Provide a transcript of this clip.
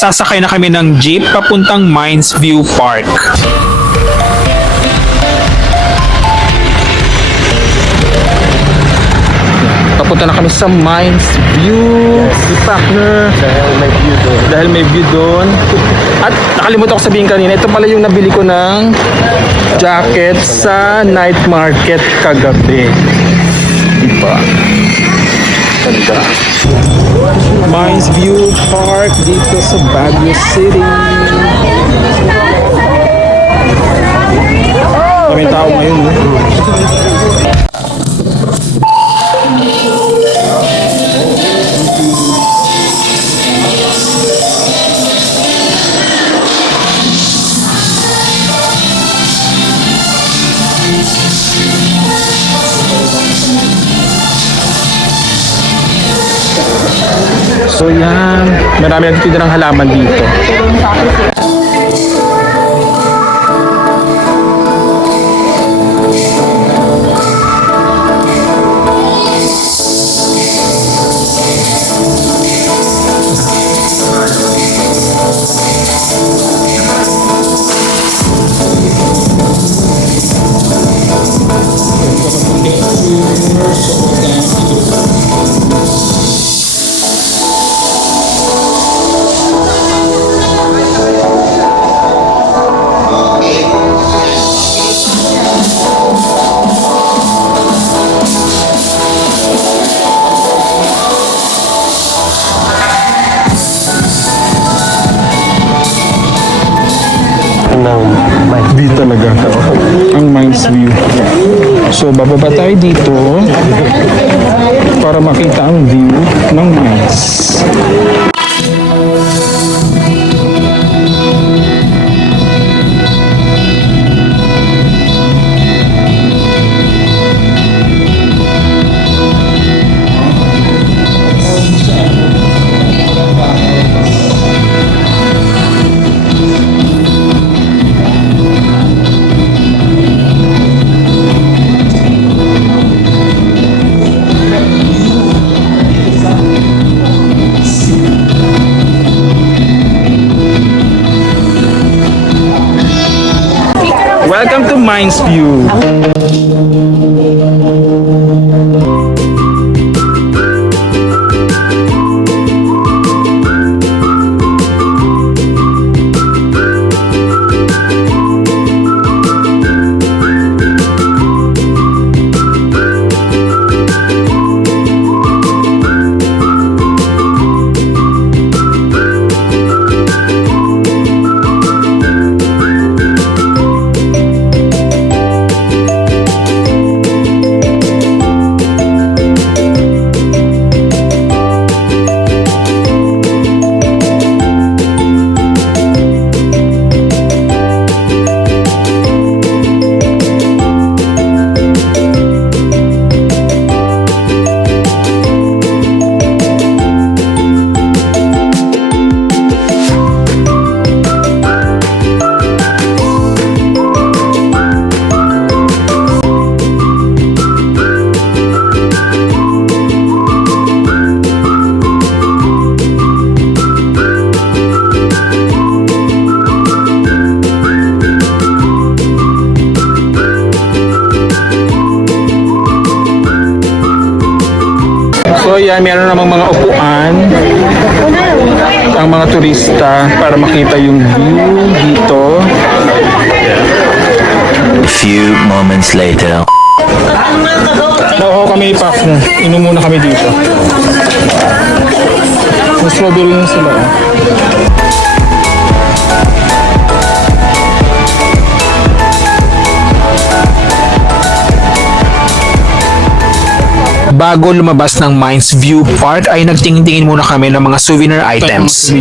sasakay na kami ng jeep papuntang Mines View Park. Papunta na kami sa Mines View, partner. Dahil may view doon. At nakalimutan ko sabihin kanina, ito pala yung nabili ko ng jacket sa night market kagabi. Diba? Ganda. Mines View Park dito sa Baguio City. Maraming tao ngayon. So yan, marami nagtitinda ng halaman dito. Di talaga ang Mines View. So bababa tayo dito para makita ang view ng mines. Welcome to Mines View. So yan, meron namang mga upuan ang mga turista para makita yung view dito. A few moments later. Oo, kami partner. Inom muna kami dito. May strawberry na sila. Bago lumabas ng Mines View Park ay nagtingin-tingin muna kami ng mga souvenir items.